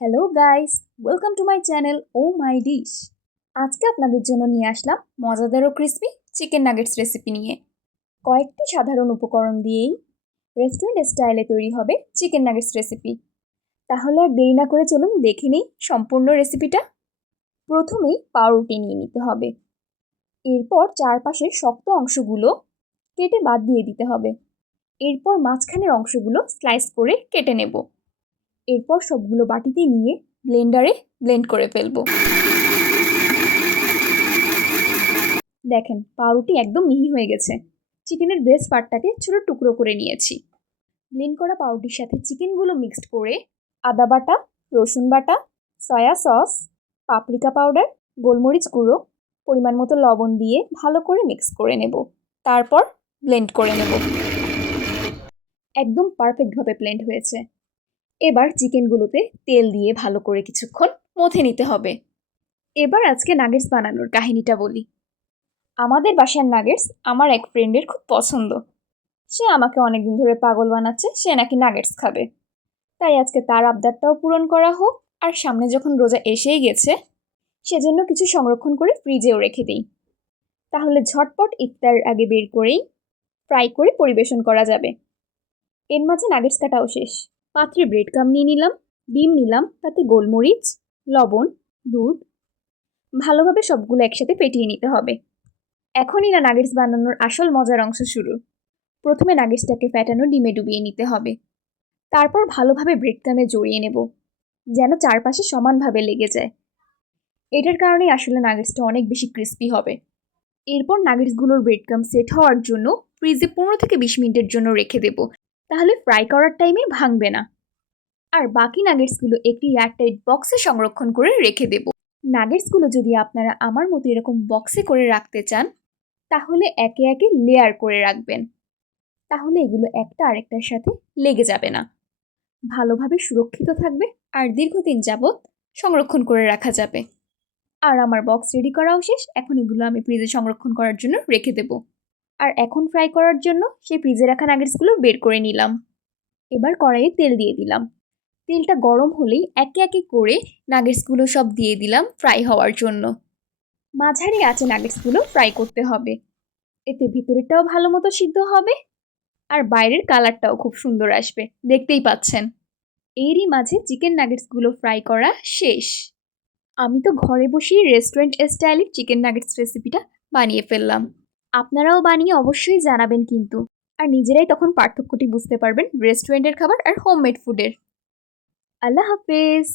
Hello guys, welcome to my channel oh my dish. আজকে আপনাদের জন্য নিয়ে আসলাম মজাদার ও ক্রিসপি চিকেন নাগেটস রেসিপি নিয়ে। কয়েকটি সাধারণ উপকরণ দিয়েই রেস্টুরেন্ট স্টাইলে তৈরি হবে চিকেন নাগেটস রেসিপি। তাহলে আর দেরি না করে চলুন দেখে নিই সম্পূর্ণ রেসিপিটা। প্রথমেই পাউরুটি নিয়ে নিতে হবে। এরপর চারপাশের শক্ত অংশগুলো কেটে বাদ দিয়ে দিতে হবে। এরপর মাঝখানের অংশগুলো স্লাইস করে কেটে নেব। এরপর সবগুলো বাটিতে নিয়ে ব্লেন্ডারে ব্লেন্ড করে ফেলবো। দেখেন পাউরুটি একদম মিহি হয়ে গেছে। চিকেনের ব্রেস্ট পার্টটাকে ছোট টুকরো করে নিয়েছি। ব্লেন্ড করা পাউরুটির সাথে চিকেনগুলো মিক্সড করে আদা বাটা, রসুন বাটা, সয়া সস, পাপরিকা পাউডার, গোলমরিচ গুঁড়ো, পরিমাণ মতো লবণ দিয়ে ভালো করে মিক্স করে নেব। তারপর ব্লেন্ড করে নেব। একদম পারফেক্টভাবে ব্লেন্ড হয়েছে। এবার চিকেনগুলোতে তেল দিয়ে ভালো করে কিছুক্ষণ মথে নিতে হবে। এবার আজকে নাগেটস বানানোর কাহিনীটা বলি। আমাদের বাসার নাগেটস আমার এক ফ্রেন্ডের খুব পছন্দ। সে আমাকে অনেকদিন ধরে পাগল বানাচ্ছে, সে নাকি নাগেটস খাবে। তাই আজকে তার আবদারটাও পূরণ করা হোক, আর সামনে যখন রোজা এসেই গেছে সেজন্য কিছু সংরক্ষণ করে ফ্রিজেও রেখে দিই। তাহলে ঝটপট ইফতার আগে বের করেই ফ্রাই করে পরিবেশন করা যাবে। এর মাঝে নাগেটস কাটাও শেষ। পাত্রে ব্রেড ক্রাম্ব নিয়ে নিলাম, ডিম নিলাম, তাতে গোলমরিচ, লবণ, দুধ, ভালোভাবে সবগুলো একসাথে ফেটিয়ে নিতে হবে। এখনই না নাগেটস বানানোর আসল মজার অংশ শুরু। প্রথমে নাগেটসটাকে ফ্যাটানো ডিমে ডুবিয়ে নিতে হবে। তারপর ভালোভাবে ব্রেড ক্রাম্বে জড়িয়ে নেব, যেন চারপাশে সমানভাবে লেগে যায়। এটার কারণেই আসলে নাগেটসটা অনেক বেশি ক্রিস্পি হবে। এরপর নাগেটসগুলোর ব্রেড ক্রাম্ব সেট হওয়ার জন্য ফ্রিজে 15 থেকে 20 মিনিটের জন্য রেখে দেব। তাহলে ফ্রাই করার টাইমে ভাঙবে না। আর বাকি নাগেটসগুলো একটি এয়ারটাইট বক্সে সংরক্ষণ করে রেখে দেব। নাগেটসগুলো যদি আপনারা আমার মতো এরকম বক্সে করে রাখতে চান, তাহলে একে একে লেয়ার করে রাখবেন। তাহলে এগুলো একটা আরেকটার সাথে লেগে যাবে না, ভালোভাবে সুরক্ষিত থাকবে আর দীর্ঘদিন যাবৎ সংরক্ষণ করে রাখা যাবে। আর আমার বক্স রেডি করাও শেষ। এখন এগুলো আমি ফ্রিজে সংরক্ষণ করার জন্য রেখে দেব। আর এখন ফ্রাই করার জন্য সেই ফ্রিজে রাখা নাগেটসগুলো বের করে নিলাম। এবার কড়াইয়ে তেল দিয়ে দিলাম। তেলটা গরম হলেই একে একে করে নাগেটসগুলো সব দিয়ে দিলাম ফ্রাই হওয়ার জন্য। মাঝারি আঁচে নাগেটসগুলো ফ্রাই করতে হবে। এতে ভিতরেরটাও ভালো মতো সিদ্ধ হবে আর বাইরের কালারটাও খুব সুন্দর আসবে, দেখতেই পাচ্ছেন। এরই মাঝে চিকেন নাগেটসগুলো ফ্রাই করা শেষ। আমি তো ঘরে বসেই রেস্টুরেন্ট স্টাইলের চিকেন নাগেটস রেসিপিটা বানিয়ে ফেললাম। আপনারাও বানিয়ে অবশ্যই জানাবেন কিন্তু। আর নিজেরাই তখন পার্থক্যটি বুঝতে পারবেন রেস্টুরেন্টের খাবার আর হোমমেড ফুডের। আল্লাহ হাফেজ।